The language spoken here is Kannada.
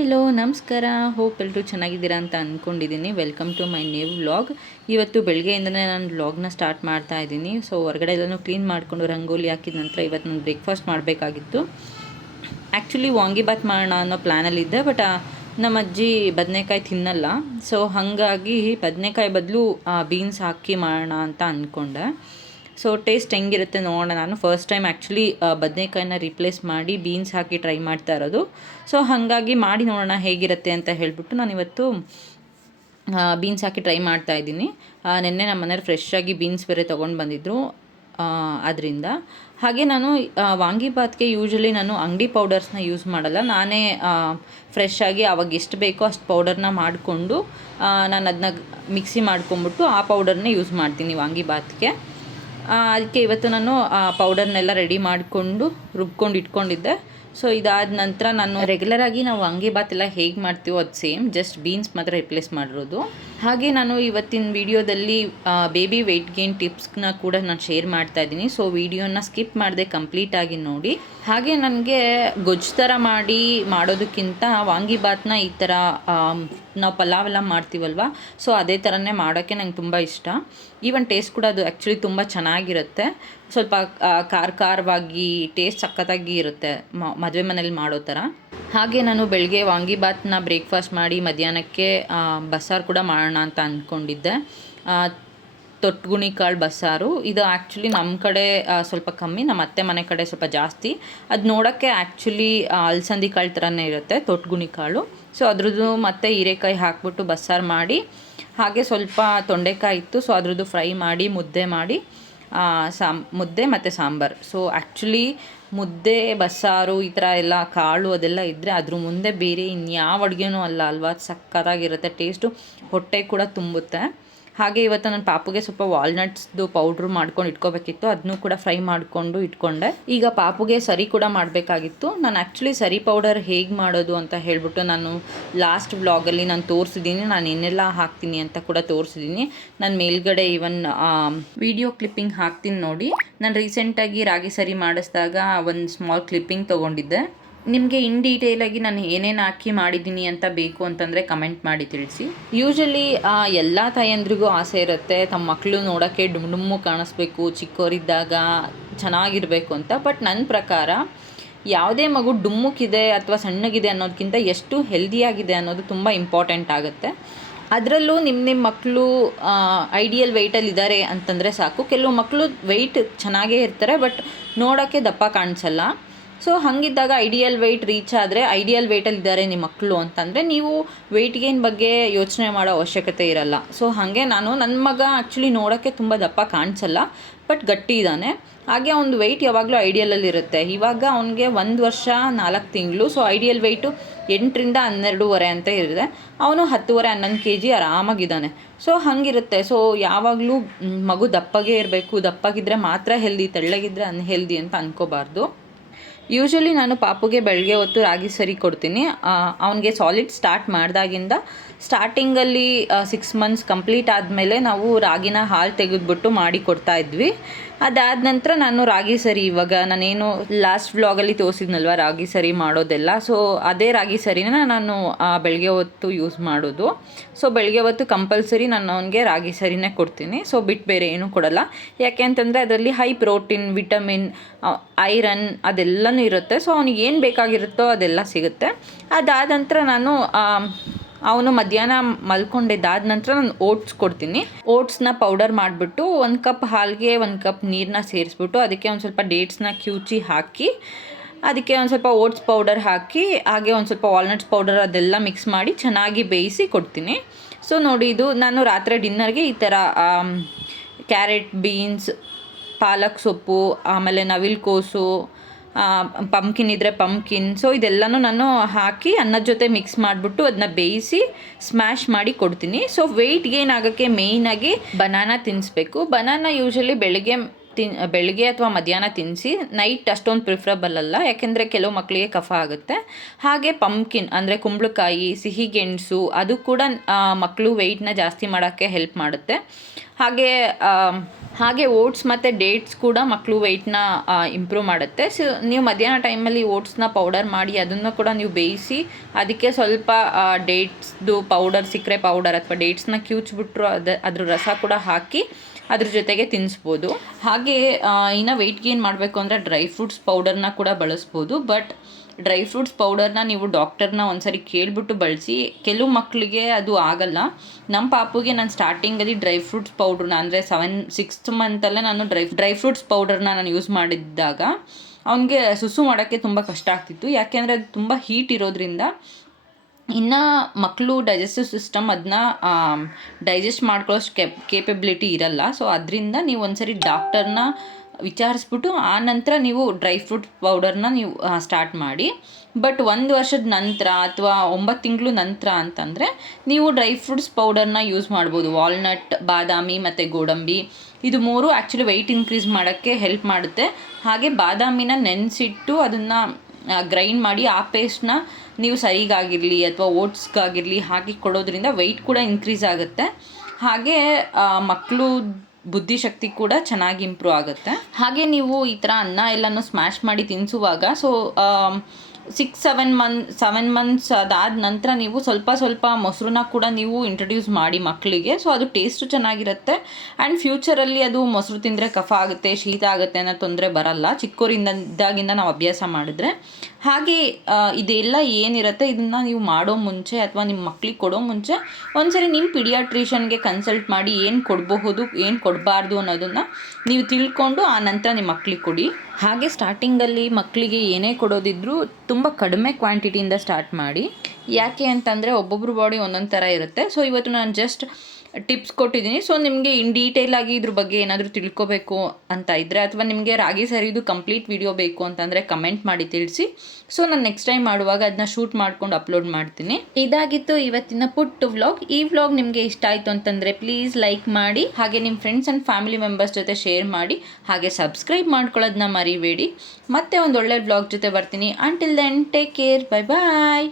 ಹಲೋ ನಮಸ್ಕಾರ. ಹೋಪ್ ಎಲ್ಲರೂ ಚೆನ್ನಾಗಿದ್ದೀರಾ ಅಂತ ಅಂದ್ಕೊಂಡಿದ್ದೀನಿ. Welcome to my new vlog. ಇವತ್ತು ಬೆಳಗ್ಗೆಯಿಂದನೇ ನಾನು ವ್ಲಾಗ್ನ ಸ್ಟಾರ್ಟ್ ಮಾಡ್ತಾ ಇದ್ದೀನಿ. ಸೊ ಹೊರಗಡೆ ಎಲ್ಲನೂ ಕ್ಲೀನ್ ಮಾಡಿಕೊಂಡು ರಂಗೋಲಿ ಹಾಕಿದ ನಂತರ ಇವತ್ತು ನಾನು ಬ್ರೇಕ್ಫಾಸ್ಟ್ ಮಾಡಬೇಕಾಗಿತ್ತು. ಆ್ಯಕ್ಚುಲಿ ವಾಂಗಿಬಾತ್ ಮಾಡೋಣ ಅನ್ನೋ ಪ್ಲ್ಯಾನಲ್ಲಿದ್ದೆ, ಬಟ್ ನಮ್ಮ ಅಜ್ಜಿ ಬದನೆಕಾಯಿ ತಿನ್ನಲ್ಲ. ಸೊ ಹಾಗಾಗಿ ಬದನೆಕಾಯಿ ಬದಲು ಬೀನ್ಸ್ ಹಾಕಿ ಮಾಡೋಣ ಅಂತ ಅಂದ್ಕೊಂಡೆ. ಸೊ ಟೇಸ್ಟ್ ಹೆಂಗಿರುತ್ತೆ ನೋಡೋಣ. ನಾನು ಫಸ್ಟ್ ಟೈಮ್ ಆ್ಯಕ್ಚುಲಿ ಬದನೆಕಾಯಿನ ರಿಪ್ಲೇಸ್ ಮಾಡಿ ಬೀನ್ಸ್ ಹಾಕಿ ಟ್ರೈ ಮಾಡ್ತಾ ಇರೋದು. ಸೊ ಹಾಗಾಗಿ ಮಾಡಿ ನೋಡೋಣ ಹೇಗಿರುತ್ತೆ ಅಂತ ಹೇಳಿಬಿಟ್ಟು ನಾನಿವತ್ತು ಬೀನ್ಸ್ ಹಾಕಿ ಟ್ರೈ ಮಾಡ್ತಾ ಇದ್ದೀನಿ. ನೆನ್ನೆ ನಮ್ಮ ಮನೇಲಿ ಫ್ರೆಶ್ಶಾಗಿ ಬೀನ್ಸ್ ಬೇರೆ ತೊಗೊಂಡು ಬಂದಿದ್ದರು, ಅದರಿಂದ. ಹಾಗೆ ನಾನು ವಾಂಗಿಬಾತ್ಗೆ ಯೂಶ್ವಲಿ ನಾನು ಅಂಗಡಿ ಪೌಡರ್ಸ್ನ ಯೂಸ್ ಮಾಡಲ್ಲ. ನಾನೇ ಫ್ರೆಶ್ಶಾಗಿ ಅವಾಗ ಎಷ್ಟು ಬೇಕೋ ಅಷ್ಟು ಪೌಡರ್ನ ಮಾಡಿಕೊಂಡು ನಾನು ಅದನ್ನ ಮಿಕ್ಸಿ ಮಾಡ್ಕೊಂಬಿಟ್ಟು ಆ ಪೌಡರ್ನೇ ಯೂಸ್ ಮಾಡ್ತೀನಿ ವಾಂಗಿಬಾತ್ಗೆ. ಅದಕ್ಕೆ ಇವತ್ತು ನಾನು ಪೌಡರ್ನೆಲ್ಲ ರೆಡಿ ಮಾಡಿಕೊಂಡು ರುಬ್ಕೊಂಡು ಇಟ್ಕೊಂಡಿದ್ದೆ. ಸೊ ಇದಾದ ನಂತರ ನಾನು ರೆಗ್ಯುಲರಾಗಿ ನಾವು ವಾಂಗಿಬಾತ್ ಎಲ್ಲ ಹೇಗೆ ಮಾಡ್ತೀವೋ ಅದು ಸೇಮ್, ಜಸ್ಟ್ ಬೀನ್ಸ್ ಮಾತ್ರ ರಿಪ್ಲೇಸ್ ಮಾಡಿರೋದು. ಹಾಗೆ ನಾನು ಇವತ್ತಿನ ವಿಡಿಯೋದಲ್ಲಿ ಬೇಬಿ ವೆಯ್ಟ್ ಗೇನ್ ಟಿಪ್ಸ್ನ ಕೂಡ ನಾನು ಶೇರ್ ಮಾಡ್ತಾ ಇದ್ದೀನಿ. ಸೊ ವಿಡಿಯೋನ ಸ್ಕಿಪ್ ಮಾಡದೆ ಕಂಪ್ಲೀಟಾಗಿ ನೋಡಿ. ಹಾಗೆ ನನಗೆ ಗೊಜ್ಜು ಥರ ಮಾಡೋದಕ್ಕಿಂತ ವಾಂಗಿಬಾತ್ನ ಈ ಥರ ನಾವು ಪಲಾವ್ ಎಲ್ಲ ಮಾಡ್ತೀವಲ್ವ, ಸೊ ಅದೇ ಥರನೇ ಮಾಡೋಕ್ಕೆ ನಂಗೆ ತುಂಬ ಇಷ್ಟ. ಈವನ್ ಟೇಸ್ಟ್ ಕೂಡ ಅದು ಆ್ಯಕ್ಚುಲಿ ತುಂಬ ಚೆನ್ನಾಗಿರುತ್ತೆ. ಸ್ವಲ್ಪ ಖಾರವಾಗಿ ಟೇಸ್ಟ್ ಸಖತ್ತಾಗಿ ಇರುತ್ತೆ ಮದುವೆ ಮನೇಲಿ ಮಾಡೋ ಥರ. ಹಾಗೆ ನಾನು ಬೆಳಗ್ಗೆ ವಾಂಗಿಬಾತ್ನ ಬ್ರೇಕ್ಫಾಸ್ಟ್ ಮಾಡಿ ಮಧ್ಯಾಹ್ನಕ್ಕೆ ಬಸ್ಸಾರು ಕೂಡ ಮಾಡೋಣ ಅಂತ ಅಂದ್ಕೊಂಡಿದ್ದೆ. ತೊಟ್ಗುಣಿ ಕಾಳು ಬಸ್ಸಾರು. ಇದು ಆ್ಯಕ್ಚುಲಿ ನಮ್ಮ ಕಡೆ ಸ್ವಲ್ಪ ಕಮ್ಮಿ, ನಮ್ಮ ಅತ್ತೆ ಮನೆ ಕಡೆ ಸ್ವಲ್ಪ ಜಾಸ್ತಿ. ಅದು ನೋಡೋಕ್ಕೆ ಆ್ಯಕ್ಚುಲಿ ಅಲಸಂದಿ ಕಾಳು ಥರನೇ ಇರುತ್ತೆ, ತೊಟ್ಗುಣಿ ಕಾಳು. ಸೊ ಅದ್ರದ್ದು ಮತ್ತು ಹೀರೆಕಾಯಿ ಹಾಕ್ಬಿಟ್ಟು ಬಸ್ಸಾರು ಮಾಡಿ, ಹಾಗೆ ಸ್ವಲ್ಪ ತೊಂಡೆಕಾಯಿ ಇತ್ತು, ಸೊ ಅದ್ರದ್ದು ಫ್ರೈ ಮಾಡಿ ಮುದ್ದೆ ಮಾಡಿ ಮುದ್ದೆ ಮತ್ತು ಸಾಂಬಾರು. ಸೊ ಆ್ಯಕ್ಚುಲಿ ಮುದ್ದೆ ಬಸ್ಸಾರು ಈ ಥರ ಎಲ್ಲ ಕಾಳು ಅದೆಲ್ಲ ಇದ್ದರೆ ಅದ್ರ ಮುಂದೆ ಬೇರೆ ಇನ್ಯಾವ ಅಡುಗೆನೂ ಅಲ್ಲ ಅಲ್ವಾ, ಸಕ್ಕತ್ತಾಗಿರುತ್ತೆ ಟೇಸ್ಟು, ಹೊಟ್ಟೆ ಕೂಡ ತುಂಬುತ್ತೆ. ಹಾಗೆ ಇವತ್ತು ನನ್ನ ಪಾಪುಗೆ ಸ್ವಲ್ಪ ವಾಲ್ನಟ್ಸ್ದು ಪೌಡ್ರು ಮಾಡ್ಕೊಂಡು ಇಟ್ಕೋಬೇಕಿತ್ತು, ಅದನ್ನೂ ಕೂಡ ಫ್ರೈ ಮಾಡಿಕೊಂಡು ಇಟ್ಕೊಂಡೆ. ಈಗ ಪಾಪುಗೆ ಸರಿ ಕೂಡ ಮಾಡಬೇಕಾಗಿತ್ತು. ನಾನು ಆ್ಯಕ್ಚುಲಿ ಸರಿ ಪೌಡರ್ ಹೇಗೆ ಮಾಡೋದು ಅಂತ ಹೇಳಿಬಿಟ್ಟು ನಾನು ಲಾಸ್ಟ್ ವ್ಲಾಗಲ್ಲಿ ನಾನು ತೋರಿಸಿದ್ದೀನಿ, ನಾನು ಏನೆಲ್ಲ ಹಾಕ್ತೀನಿ ಅಂತ ಕೂಡ ತೋರಿಸಿದ್ದೀನಿ. ನಾನು ಮೇಲ್ಗಡೆ ಈವನ್ ವಿಡಿಯೋ ಕ್ಲಿಪ್ಪಿಂಗ್ ಹಾಕ್ತೀನಿ ನೋಡಿ. ನಾನು ರೀಸೆಂಟಾಗಿ ರಾಗಿ ಸರಿ ಮಾಡಿಸಿದಾಗ ಒಂದು ಸ್ಮಾಲ್ ಕ್ಲಿಪ್ಪಿಂಗ್ ತೊಗೊಂಡಿದ್ದೆ. ನಿಮಗೆ ಇನ್ ಡೀಟೇಲಾಗಿ ನಾನು ಏನೇನು ಹಾಕಿ ಮಾಡಿದ್ದೀನಿ ಅಂತ ಬೇಕು ಅಂತಂದರೆ ಕಮೆಂಟ್ ಮಾಡಿ ತಿಳಿಸಿ. ಯೂಶ್ವಲಿ ಎಲ್ಲ ತಾಯಂದ್ರಿಗೂ ಆಸೆ ಇರುತ್ತೆ ತಮ್ಮ ಮಕ್ಕಳು ನೋಡೋಕ್ಕೆ ಡುಮ್ಮು ಕಾಣಿಸ್ಬೇಕು, ಚಿಕ್ಕವರಿದ್ದಾಗ ಚೆನ್ನಾಗಿರಬೇಕು ಅಂತ. ಬಟ್ ನನ್ನ ಪ್ರಕಾರ ಯಾವುದೇ ಮಗು ಡುಮ್ಮಕ್ಕಿದೆ ಅಥವಾ ಸಣ್ಣಗಿದೆ ಅನ್ನೋದಕ್ಕಿಂತ ಎಷ್ಟು ಹೆಲ್ದಿಯಾಗಿದೆ ಅನ್ನೋದು ತುಂಬ ಇಂಪಾರ್ಟೆಂಟ್ ಆಗುತ್ತೆ. ಅದರಲ್ಲೂ ನಿಮ್ಮ ಮಕ್ಕಳು ಐಡಿಯಲ್ ವೆಯ್ಟಲ್ಲಿದ್ದಾರೆ ಅಂತಂದರೆ ಸಾಕು. ಕೆಲವು ಮಕ್ಕಳು ವೆಯ್ಟ್ ಚೆನ್ನಾಗೇ ಇರ್ತಾರೆ, ಬಟ್ ನೋಡೋಕ್ಕೆ ದಪ್ಪ ಕಾಣಿಸಲ್ಲ. ಸೊ ಹಾಗಿದ್ದಾಗ ಐಡಿಯಲ್ ವೆಯ್ಟ್ ರೀಚ್ ಆದರೆ, ಐಡಿಯಲ್ ವೆಯ್ಟಲ್ಲಿದ್ದಾರೆ ನಿಮ್ಮ ಮಕ್ಕಳು ಅಂತಂದರೆ ನೀವು ವೆಯ್ಟ್ ಗೇನ್ ಬಗ್ಗೆ ಯೋಚನೆ ಮಾಡೋ ಅವಶ್ಯಕತೆ ಇರಲ್ಲ. ಸೊ ಹಾಗೆ ನನ್ನ ಮಗ ಆ್ಯಕ್ಚುಲಿ ನೋಡೋಕ್ಕೆ ತುಂಬ ದಪ್ಪ ಕಾಣಿಸಲ್ಲ, ಬಟ್ ಗಟ್ಟಿ ಇದ್ದಾನೆ. ಹಾಗೆ ಅವ್ನು ವೆಯ್ಟ್ ಯಾವಾಗಲೂ ಐಡಿಯಲಲ್ಲಿರುತ್ತೆ. ಇವಾಗ ಅವನಿಗೆ 1 ವರ್ಷ 4 ತಿಂಗಳು. ಸೊ ಐಡಿಯಲ್ ವೆಯ್ಟು 8ರಿಂದ 12.5 ಅಂತ ಇರುತ್ತೆ. ಅವನು 10.5-11 kg ಆರಾಮಾಗಿದ್ದಾನೆ. ಸೊ ಹಾಗಿರುತ್ತೆ. ಸೊ ಯಾವಾಗಲೂ ಮಗು ದಪ್ಪಗೆ ಇರಬೇಕು, ದಪ್ಪಗಿದ್ರೆ ಮಾತ್ರ ಹೆಲ್ದಿ, ತೆಳ್ಳಗಿದ್ರೆ ಅನ್ಹೆಲ್ದಿ ಅಂತ ಅಂದ್ಕೋಬಾರ್ದು. ಯೂಶ್ವಲಿ ನಾನು ಪಾಪುಗೆ ಬೆಳಗ್ಗೆ ಹೊತ್ತು ರಾಗಿ ಸರಿ ಕೊಡ್ತೀನಿ. ಅವನಿಗೆ ಸಾಲಿಡ್ ಸ್ಟಾರ್ಟ್ ಮಾಡಿದಾಗಿಂದ ಸ್ಟಾರ್ಟಿಂಗಲ್ಲಿ 6 ಮಂತ್ಸ್ ಕಂಪ್ಲೀಟ್ ಆದಮೇಲೆ ನಾವು ರಾಗಿನ ಹಾಲು ತೆಗೆದುಬಿಟ್ಟು ಮಾಡಿ ಕೊಡ್ತಾಯಿದ್ವಿ. ಅದಾದ ನಂತರ ನಾನು ರಾಗಿ ಸರಿ, ಇವಾಗ ನಾನೇನು ಲಾಸ್ಟ್ ವ್ಲಾಗಲ್ಲಿ ತೋರಿಸಿದ್ನಲ್ವ ರಾಗಿ ಸರಿ ಮಾಡೋದೆಲ್ಲ, ಸೊ ಅದೇ ರಾಗಿ ಸರಿನ ನಾನು ಬೆಳಗ್ಗೆ ಹೊತ್ತು ಯೂಸ್ ಮಾಡೋದು. ಸೊ ಬೆಳಗ್ಗೆ ಹೊತ್ತು ಕಂಪಲ್ಸರಿ ನಾನು ಅವನಿಗೆ ರಾಗಿ ಸರಿನೇ ಕೊಡ್ತೀನಿ. ಸೊ ಬಿಟ್ಟು ಬೇರೆ ಏನೂ ಕೊಡಲ್ಲ. ಯಾಕೆ ಅಂತಂದರೆ ಅದರಲ್ಲಿ ಹೈ ಪ್ರೋಟೀನ್, ವಿಟಮಿನ್, ಐರನ್ ಅದೆಲ್ಲನೂ ಇರುತ್ತೆ. ಸೊ ಅವನಿಗೆ ಏನು ಬೇಕಾಗಿರುತ್ತೋ ಅದೆಲ್ಲ ಸಿಗುತ್ತೆ. ಅದಾದ ನಂತರ ನಾನು ಅವನು ಮಧ್ಯಾಹ್ನ ಮಲ್ಕೊಂಡಿದ್ದಾದ ನಂತರ ನಾನು ಓಟ್ಸ್ ಕೊಡ್ತೀನಿ. ಓಟ್ಸ್ನ ಪೌಡರ್ ಮಾಡಿಬಿಟ್ಟು 1 ಕಪ್ ಹಾಲಿಗೆ 1 ಕಪ್ ನೀರನ್ನ ಸೇರಿಸ್ಬಿಟ್ಟು ಅದಕ್ಕೆ ಒಂದು ಸ್ವಲ್ಪ ಡೇಟ್ಸ್ನ ಕ್ಯೂಚಿ ಹಾಕಿ, ಅದಕ್ಕೆ ಒಂದು ಸ್ವಲ್ಪ ಓಟ್ಸ್ ಪೌಡರ್ ಹಾಕಿ, ಹಾಗೆ ಒಂದು ಸ್ವಲ್ಪ ವಾಲ್ನಟ್ಸ್ ಪೌಡರ್ ಅದೆಲ್ಲ ಮಿಕ್ಸ್ ಮಾಡಿ ಚೆನ್ನಾಗಿ ಬೇಯಿಸಿ ಕೊಡ್ತೀನಿ. ಸೊ ನೋಡಿ, ಇದು ನಾನು ರಾತ್ರಿ ಡಿನ್ನರ್ಗೆ ಈ ಥರ ಕ್ಯಾರೆಟ್, ಬೀನ್ಸ್, ಪಾಲಕ್ ಸೊಪ್ಪು, ಆಮೇಲೆ ನವಿಲುಕೋಸು, ಪಂಪ್ಕಿನ್ ಇದ್ದರೆ ಪಂಪ್ಕಿನ್, ಸೊ ಇದೆಲ್ಲನೂ ನಾನು ಹಾಕಿ ಅನ್ನದ ಜೊತೆ ಮಿಕ್ಸ್ ಮಾಡಿಬಿಟ್ಟು ಅದನ್ನ ಬೇಯಿಸಿ ಸ್ಮ್ಯಾಶ್ ಮಾಡಿ ಕೊಡ್ತೀನಿ. ಸೊ ವೆಯ್ಟ್ ಗೇನ್ ಆಗೋಕ್ಕೆ ಮೇಯ್ನಾಗಿ ಬನಾನಾ ತಿನ್ನಿಸ್ಬೇಕು. ಬನಾನಾ ಯೂಶ್ವಲಿ ಬೆಳಗ್ಗೆ ಬೆಳಗ್ಗೆ ಅಥವಾ ಮಧ್ಯಾಹ್ನ ತಿನ್ನಿಸಿ. ನೈಟ್ ಅಷ್ಟೊಂದು ಪ್ರಿಫರಬಲ್ ಅಲ್ಲ, ಯಾಕೆಂದರೆ ಕೆಲವು ಮಕ್ಕಳಿಗೆ ಕಫ ಆಗುತ್ತೆ. ಹಾಗೆ ಪಂಪ್ಕಿನ್ ಅಂದರೆ ಕುಂಬಳಕಾಯಿ, ಸಿಹಿ ಗೆಣಸು ಅದು ಕೂಡ ಮಕ್ಕಳು ವೆಯ್ಟ್ನ ಜಾಸ್ತಿ ಮಾಡೋಕ್ಕೆ ಹೆಲ್ಪ್ ಮಾಡುತ್ತೆ. ಹಾಗೆ ಓಟ್ಸ್ ಮತ್ತು ಡೇಟ್ಸ್ ಕೂಡ ಮಕ್ಕಳು ವೆಯ್ಟ್ನ ಇಂಪ್ರೂವ್ ಮಾಡುತ್ತೆ. ಸೊ ನೀವು ಮಧ್ಯಾಹ್ನ ಟೈಮಲ್ಲಿ ಓಟ್ಸ್ನ ಪೌಡರ್ ಮಾಡಿ ಅದನ್ನು ಕೂಡ ನೀವು ಬೇಯಿಸಿ ಅದಕ್ಕೆ ಸ್ವಲ್ಪ ಡೇಟ್ಸ್ದು ಪೌಡರ್ ಸಿಕ್ಕರೆ ಪೌಡರ್ ಅಥವಾ ಡೇಟ್ಸ್ನ ಕಿವುಚ್ಬಿಟ್ರು ಅದ್ರ ರಸ ಕೂಡ ಹಾಕಿ ಅದ್ರ ಜೊತೆಗೆ ತಿನ್ನಿಸ್ಬೋದು. ಹಾಗೆ ಇನ್ನು ವೆಯ್ಟ್ ಗೇನ್ ಮಾಡಬೇಕು ಅಂದರೆ ಡ್ರೈ ಫ್ರೂಟ್ಸ್ ಪೌಡರ್ನ ಕೂಡ ಬಳಸ್ಬೋದು. ಬಟ್ ಡ್ರೈ ಫ್ರೂಟ್ಸ್ ಪೌಡರ್ನ ನೀವು ಡಾಕ್ಟರ್ನ ಒಂದ್ಸರಿ ಕೇಳಿಬಿಟ್ಟು ಬಳಸಿ. ಕೆಲವು ಮಕ್ಕಳಿಗೆ ಅದು ಆಗಲ್ಲ. ನಮ್ಮ ಪಾಪುಗೆ ನಾನು ಸ್ಟಾರ್ಟಿಂಗಲ್ಲಿ ಡ್ರೈ ಫ್ರೂಟ್ಸ್ ಪೌಡ್ರನ್ನ ಅಂದರೆ 6th ಮಂತಲ್ಲೇ ನಾನು ಡ್ರೈ ಫ್ರೂಟ್ಸ್ ಪೌಡರ್ನ ನಾನು ಯೂಸ್ ಮಾಡಿದ್ದಾಗ ಅವನಿಗೆ ಸುಸು ಮಾಡೋಕ್ಕೆ ತುಂಬ ಕಷ್ಟ ಆಗ್ತಿತ್ತು. ಯಾಕೆಂದರೆ ಅದು ತುಂಬ ಹೀಟ್ ಇರೋದ್ರಿಂದ ಇನ್ನು ಮಕ್ಕಳು ಡೈಜೆಸ್ಟಿವ್ ಸಿಸ್ಟಮ್ ಅದನ್ನ ಡೈಜೆಸ್ಟ್ ಮಾಡ್ಕೊಳ್ಳೋಷ್ಟು ಕೇಪಬಿಲಿಟಿ ಇರಲ್ಲ. ಸೊ ಅದರಿಂದ ನೀವು ಒಂದ್ಸರಿ ಡಾಕ್ಟರ್ನ ವಿಚಾರಿಸ್ಬಿಟ್ಟು ಆ ನಂತರ ನೀವು ಡ್ರೈ ಫ್ರೂಟ್ ಪೌಡರ್ನ ನೀವು ಸ್ಟಾರ್ಟ್ ಮಾಡಿ. ಬಟ್ 1 ವರ್ಷದ ನಂತರ ಅಥವಾ 9 ತಿಂಗಳು ನಂತರ ಅಂತಂದರೆ ನೀವು ಡ್ರೈ ಫ್ರೂಟ್ಸ್ ಪೌಡರ್ನ ಯೂಸ್ ಮಾಡ್ಬೋದು. ವಾಲ್ನಟ್, ಬಾದಾಮಿ ಮತ್ತು ಗೋಡಂಬಿ ಇದು 3 ಆ್ಯಕ್ಚುಲಿ ವೆಯ್ಟ್ ಇನ್ಕ್ರೀಸ್ ಮಾಡೋಕ್ಕೆ ಹೆಲ್ಪ್ ಮಾಡುತ್ತೆ. ಹಾಗೆ ಬಾದಾಮಿನ ನೆನೆಸಿಟ್ಟು ಅದನ್ನು ಗ್ರೈಂಡ್ ಮಾಡಿ ಆ ಪೇಸ್ಟ್ನ ನೀವು ಸರಿಗಾಗಿರಲಿ ಅಥವಾ ಓಟ್ಸ್ಗಾಗಿರಲಿ ಹಾಕಿ ಕೊಡೋದ್ರಿಂದ ವೆಯ್ಟ್ ಕೂಡ ಇನ್ಕ್ರೀಸ್ ಆಗುತ್ತೆ. ಹಾಗೆ ಮಕ್ಕಳು ಬುದ್ಧಿಶಕ್ತಿ ಕೂಡ ಚೆನ್ನಾಗಿ ಇಂಪ್ರೂವ್ ಆಗುತ್ತೆ. ಹಾಗೆ ನೀವು ಈ ಥರ ಅನ್ನ ಎಲ್ಲನೂ ಸ್ಮ್ಯಾಶ್ ಮಾಡಿ ತಿನ್ನಿಸುವಾಗ 7 ಮಂತ್ಸ್ ಅದಾದ ನಂತರ ನೀವು ಸ್ವಲ್ಪ ಮೊಸರನ್ನ ಕೂಡ ನೀವು ಇಂಟ್ರೊಡ್ಯೂಸ್ ಮಾಡಿ ಮಕ್ಕಳಿಗೆ. ಸೊ ಅದು ಟೇಸ್ಟು ಚೆನ್ನಾಗಿರುತ್ತೆ. ಆ್ಯಂಡ್ ಫ್ಯೂಚರಲ್ಲಿ ಅದು ಮೊಸರು ತಿಂದರೆ ಕಫ ಆಗುತ್ತೆ, ಶೀತ ಆಗುತ್ತೆ ಅನ್ನೋ ತೊಂದರೆ ಬರಲ್ಲ, ಚಿಕ್ಕವರಿಂದಾಗಿಂದ ನಾವು ಅಭ್ಯಾಸ ಮಾಡಿದ್ರೆ. ಹಾಗೆ ಇದೆಲ್ಲ ಏನಿರುತ್ತೆ ಇದನ್ನು ನೀವು ಮಾಡೋ ಮುಂಚೆ ಅಥವಾ ನಿಮ್ಮ ಮಕ್ಕಳಿಗೆ ಕೊಡೋ ಮುಂಚೆ ಒಂದ್ಸರಿ ನಿಮ್ಮ ಪಿಡಿಯಾಟ್ರಿಷನ್ಗೆ ಕನ್ಸಲ್ಟ್ ಮಾಡಿ ಏನು ಕೊಡಬಹುದು ಏನು ಕೊಡಬಾರ್ದು ಅನ್ನೋದನ್ನು ನೀವು ತಿಳ್ಕೊಂಡು ಆ ನಂತರ ನಿಮ್ಮ ಮಕ್ಕಳಿಗೆ ಕೊಡಿ. ಹಾಗೆ ಸ್ಟಾರ್ಟಿಂಗಲ್ಲಿ ಮಕ್ಕಳಿಗೆ ಏನೇ ಕೊಡೋದಿದ್ರೂ ತುಂಬ ಕಡಿಮೆ ಕ್ವಾಂಟಿಟಿಯಿಂದ ಸ್ಟಾರ್ಟ್ ಮಾಡಿ. ಯಾಕೆ ಅಂತಂದರೆ ಒಬ್ಬೊಬ್ರು ಬಾಡಿ ಒಂದೊಂದು ಥರ ಇರುತ್ತೆ. ಸೊ ಇವತ್ತು ನಾನು ಜಸ್ಟ್ ಟಿಪ್ಸ್ ಕೊಟ್ಟಿದ್ದೀನಿ. ಸೊ ನಿಮಗೆ ಇನ್ ಡೀಟೇಲಾಗಿ ಇದ್ರ ಬಗ್ಗೆ ಏನಾದರೂ ತಿಳ್ಕೊಬೇಕು ಅಂತ ಇದ್ದರೆ ಅಥವಾ ನಿಮಗೆ ರಾಗಿ ಸರಿದು ಕಂಪ್ಲೀಟ್ ವಿಡಿಯೋ ಬೇಕು ಅಂತಂದರೆ ಕಮೆಂಟ್ ಮಾಡಿ ತಿಳಿಸಿ. ಸೊ ನಾನು ನೆಕ್ಸ್ಟ್ ಟೈಮ್ ಮಾಡುವಾಗ ಅದನ್ನ ಶೂಟ್ ಮಾಡ್ಕೊಂಡು ಅಪ್ಲೋಡ್ ಮಾಡ್ತೀನಿ. ಇದಾಗಿತ್ತು ಇವತ್ತಿನ ಪುಟ್ಟ ವ್ಲಾಗ್. ಈ ವ್ಲಾಗ್ ನಿಮಗೆ ಇಷ್ಟ ಆಯಿತು ಅಂತಂದರೆ ಪ್ಲೀಸ್ ಲೈಕ್ ಮಾಡಿ, ಹಾಗೆ ನಿಮ್ಮ ಫ್ರೆಂಡ್ಸ್ ಆ್ಯಂಡ್ ಫ್ಯಾಮಿಲಿ ಮೆಂಬರ್ಸ್ ಜೊತೆ ಶೇರ್ ಮಾಡಿ, ಹಾಗೆ ಸಬ್ಸ್ಕ್ರೈಬ್ ಮಾಡ್ಕೊಳ್ಳೋದನ್ನ ಮರಿಬೇಡಿ. ಮತ್ತೆ ಒಂದು ಒಳ್ಳೆ ವ್ಲಾಗ್ ಜೊತೆ ಬರ್ತೀನಿ. Until then take care, bye ಬಾಯ್.